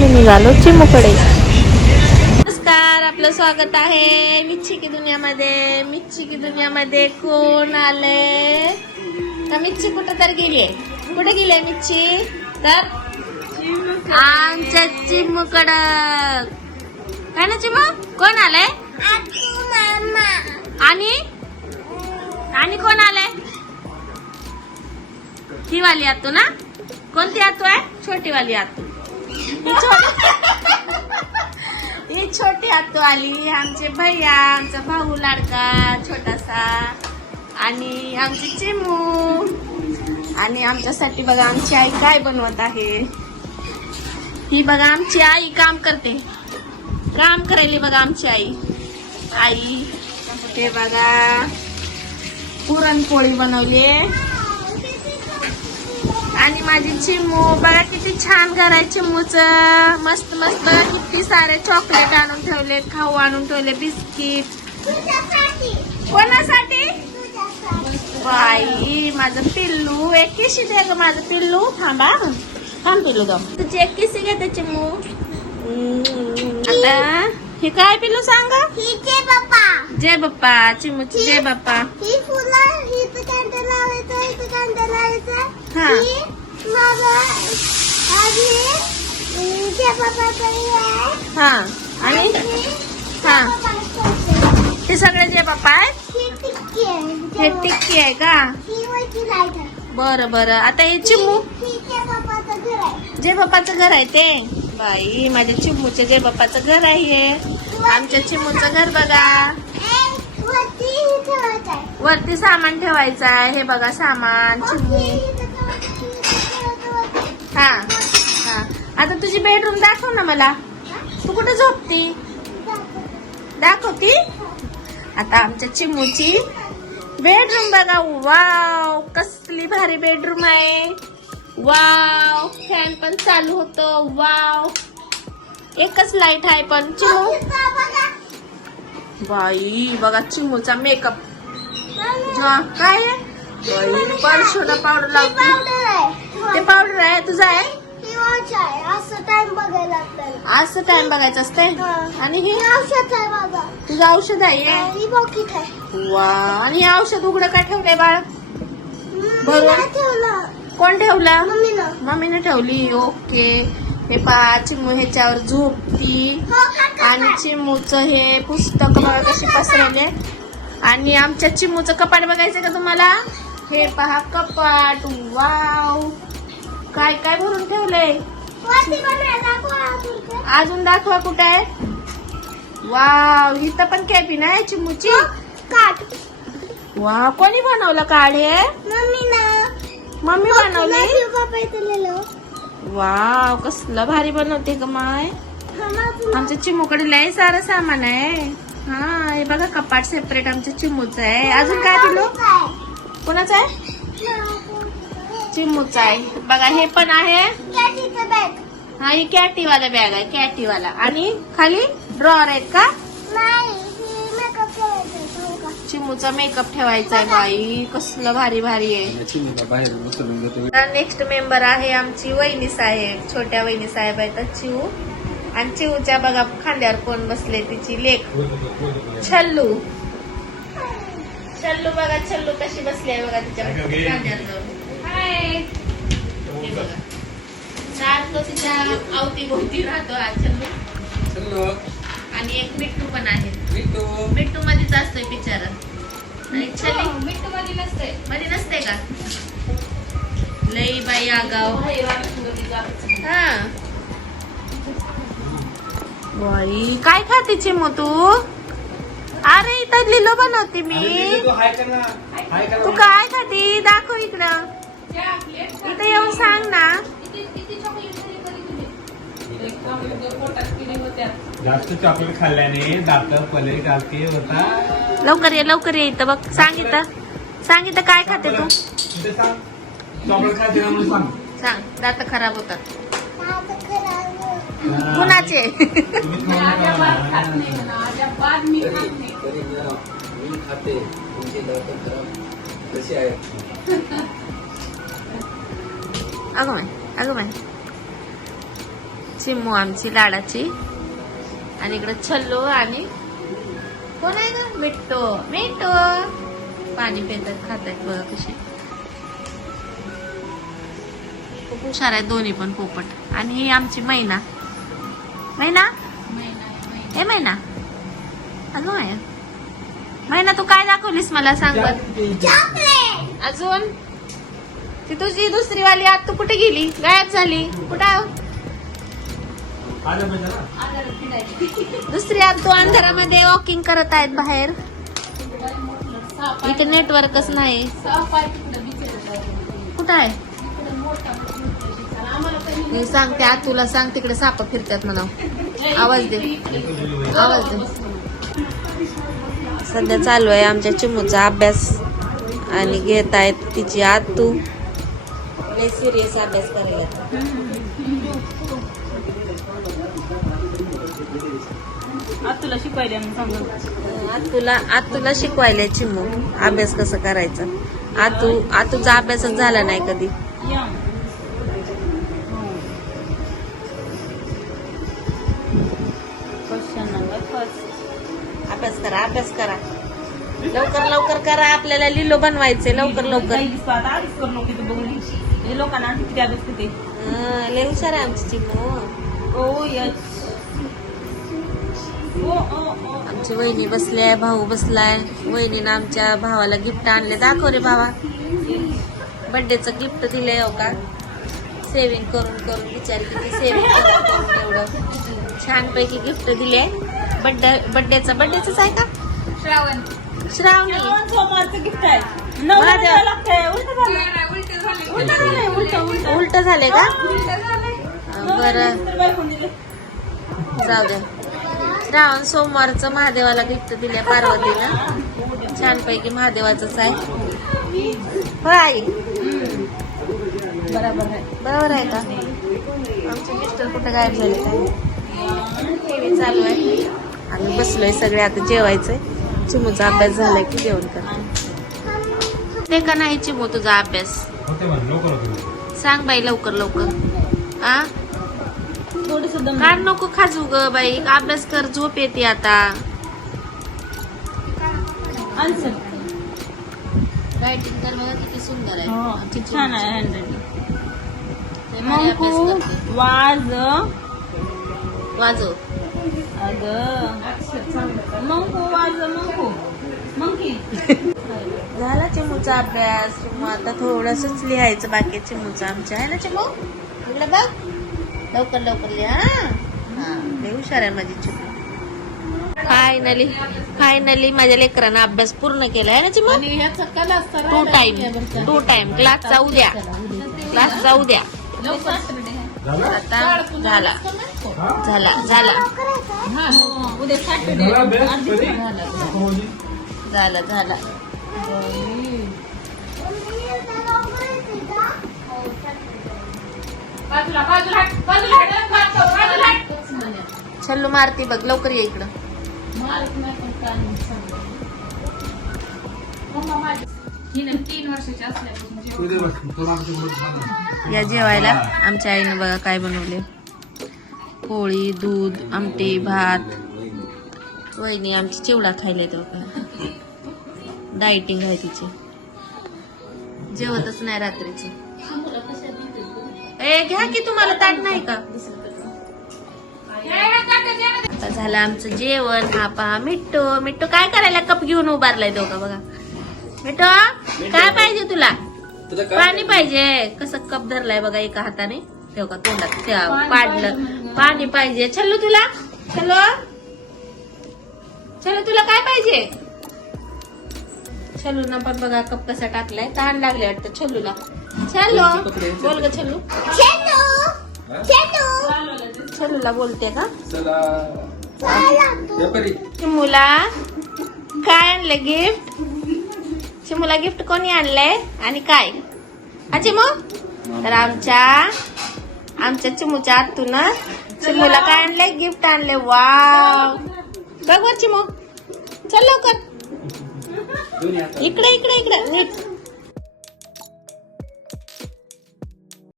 आम्ही निघालो चिमूकडे. नमस्कार आपलं स्वागत आहे मिच्छी की दुनियामध्ये. मिच्छी की दुनियामध्ये कोण आले तर मिच्छी कुठं तर गेली कुठे गेली मिच्छी? तर आमच्या चिमूकड. काय ना चिमू? कोण आलंय? आणि? आणि कोण आलंय? ही वाली आतू ना? कोणती आतू आहे? छोटी वाली आतू. ही छोटी आतो आतू आली आमचे भैया आमचा भाऊ लाडका छोटासा. आणि आमची चिमू. आणि आमच्यासाठी बघा आमची आई काय बनवत आहे. ही बघा आमची आई काम करते. काम करायली बघा आमची आई. आई हे बघा पुरणपोळी बनवली माझी चिमू बघा किती छान घर आहे चिमूच मस्त मस्त. किती सारे चॉकलेट आणून ठेवले खाऊ आणून ठेवले बिस्किट. कोणासाठी? बाई माझं पिल्लू. एक किशी दे ग माझं पिल्लू. थांबा. थांब पिल्लू ग. तुझी एक किशी घेते चिमू आता हे काय पिल्लू सांग? जय बाप्पा चिमूची जय बाप्पा. ही फुलं ही कांदा लावायचं इथं कांदा लावायचं. हा. आणि? हा. हे सगळे जे बाप्पा आहेत? आहे हे टिक्की आहे का? बरं बरं. आता हे चिमू जे घर आहे बाप्पाचं घर आहे ते? बाई माझ्या चिमूचे जे बाप्पाचं घर आहे हे. आमच्या चिमूचं घर बघा. वरती सामान ठेवायचं आहे. हे बघा सामान चिमू हा. हा. आता तुझी बेडरूम दाखव ना मला. तू कुठे झोपती? दाखवती? आता आमच्या चिमूची बेडरूम बघा. वाव कसली भारी बेडरूम आहे. वाव फॅन पण चालू होतो. वाव एकच लाइट आहे पण. चिमू? बाई बघा चिमूचा मेकअप काय परशोडा पावडर लावते. ते पावडर आहे तुझा आहे? असं टाइम बघायला आपल्याला. असं टाइम बघायचं असतंय. आणि हे? औषध आहे बाबा तुझं औषध आहे? ही बॉकेट आहे. वा. आणि हे औषध उघडं का ठेवलंय बाळ. नाही ठेवलं. कोण ठेवलं? मम्मीनं. ठेवली. ओके. हे पा चिमू ह्याच्यावर झोपती. हो आणि चिमूचं हे पुस्तक बघा कशी पसरवले आणि आमच्या चिमूचं कपाट बघायचं का तुम्हाला? हे पहा कपाट. वाव. काय काय भरून ठेवलंय? दाखवा अजून दाखवा कुठे आहे? वाव इथं पण कॅबिन आहे चिमूची हो, काट वा कोणी बनवलं काढ हे? मम्मी बनवली? शिव बाबा इथं लिहिलं. वाव कसलं भारी बनवते ग माय. हा ना. आमच्या चिमूकडे लय सारं सामान आहे. हा हे बघा कपाट सेपरेट आमच्या चिमूचं आहे. अजून काय दिलो? कोणाचं आहे? चिमूचं आहे. बघा हे पण आहे. हा ही कॅटीवाला बॅग आहे कॅटीवाला. आणि खाली ड्रॉर आहेत का? चिमूचा मेकअप ठेवायचा आहे बाई. कसलं भारी भारी आहे. नेक्स्ट मेंबर आहे आमची वहिनी साहेब छोट्या वहिनी साहेब आहेत चिऊ. आणि चिऊच्या बघा खांद्यावर कोण बसले तिची लेख. छल्लू. छल्लू बघा छल्लू कशी बसली आहे बघा तिच्या जाऊन. हाय. हे अवतीभोवती राहतो हा छल्लू आणि एक मिट्टू पण आहे. मिट्टू मध्येच असतोय बिचारा. आणि छली मिट्टू मध्ये नसते मध्ये नसते का? लई बाई आगाव. हा. बाई काय खाते चिमू तू? अरे इथं लिलो बनवते मी. तू काय खाती? दाखव इकडं. इथं येऊन सांग ना. जास्त चॉकलेट खाल्ल्याने दात होता. लवकर ये लवकर ये इथं बघ. सांग इथं. सांग इथं काय खाते तू. चॉकलेट खाते सांग. सांग. दात खराब होतात. कुणाचे? अगं माय अगं बाय चिमू आमची लाडाची. आणि इकडे छल्लो आणि कोण आहे ना मिट्टो. मिट्टो. पाणी पितात खातात बघा कशी. खूप हुशार आहेत दोन्ही पण पोपट. आणि ही आमची मैना. मैना ए मैना अगं माया मैना तू काय दाखवलीस मला सांग अजून? ती तुझी दुसरी वाली आत तू कुठे गेली? गायब झाली. कुठं आहे? दुसरी आत तू अंधारामध्ये वॉकिंग करत आहेत बाहेर. इथे नेटवर्कच नाही. कुठं आहे? मी सांगते आत तुला सांग तिकडे साप फिरतात म्हणा आवाज दे. आवाज दे. सध्या चालू आहे आमच्या चिमूचा अभ्यास आणि घेत आहेत तिची आत तू. सिरियस अभ्यास करायला. आज तुला शिकवायला आज तुला आज तुला शिकवायला चिमू अभ्यास कसं करायचं. आतू आतूचा अभ्यासच झाला नाही कधी. फर्स्ट अभ्यास करा अभ्यास करा. लवकर लवकर करा आपल्याला लिलो बनवायचे लवकर लवकर. लोकांना किती अभ्यास करते? लय हुशार आहे आमची चिमू ओ यस ओ ओ ओ. आमची वहिनी बसली आहे भाऊ बसलाय. वहिनीनं आमच्या भावाला गिफ्ट आणले. दाखव रे भावा. बर्थडेचं गिफ्ट दिलंय हो का? सेविंग करून करून विचार किती सेविंग करून एवढं. छानपैकी गिफ्ट दिले बड्डे बड्डेचं बड्डेच आहे का? श्रावणी. जेवण सोमवारचं गिफ्ट आहे. नऊ माझ्या- द्यावं लागतंय. उलट झालं. उलट झालंय उलट उलट उलट. झाले का? बरं. दिलं? जाऊ दे. श्रावण सोमवारचं महादेवाला गिफ्ट दिल्या पार्वतीला छानपैकी महादेवाचंच आहे. होय. आई बरोबर आहे. बरोबर आहे का? आमचे मिस्टर कुठे गायब झाले काय चालू आहे. आम्ही बसलोय सगळे आता जेवायचंय. चिमूचा अभ्यास झालाय की जेवण कर. ते का नाही चिमू तुझा अभ्यास? सांग बाई लवकर लवकर. आ? काय नको खाजू ग बाई अभ्यास कर झोप येते आता. रायटिंग कर बघा किती सुंदर आहे. हो छान आहे. हँडरायटिंग करते. वाज. वाजव. अग. मंकू वाज मंकू मंकी. झाला चिमूचा अभ्यास. चिमू आता थोडस लिहायचं बाकी चिमूचा आमच्या. आहे ना चिमू? इकडे बघ. लवकर लवकर लिहा हा? हुशार आहे माझी चिमू. फायनली फायनली माझ्या लेकरानं अभ्यास पूर्ण केला. आहे ना Chimu? Two time two time क्लासचा उद्या क्लासचा उद्या झालं आता झाला? झाला झाला. झाला? झाला. झाला छल्लू मारती बघ लवकर ये इकडं. या जेवायला. आमच्या आईनं बघा काय बनवले पोळी दूध आमटी भात. वहिनी आमची चिवडा खायला येतो डायटिंग आहे तिची. जेवतच नाही रात्रीच. ए घ्या की तुम्हाला ताट नाही का? आता झालं आमचं जेवण. हा पहा मिट्टू मिट्टू काय करायला कप घेऊन उभारलाय तो का बघा. मिट्टू काय पाहिजे तुला? पाणी पाहिजे. कसं कप धरलाय बघा एका हाताने? ठेव का तोंडात? ठेव, पाडलं. पाणी पाहिजे. छल्लू तुला? छल्लू? छल्लू तुला काय पाहिजे? छल्लूना पण बघा कप कसा टाकलाय. तहान लागले वाटतं छल्लूला. छल्लू बोल ग छल्लू. छल्लूला बोलते का? चिमूला काय आणले गिफ्ट? चिमूला गिफ्ट कोणी आणलंय? आणि काय? हा चिमू? तर आमच्या आमच्या चिमूच्या आतून चिमूला काय आणलंय? गिफ्ट आणले वाव. बघ वर चिमू. चल लवकर. इकडे इकडे इकडे.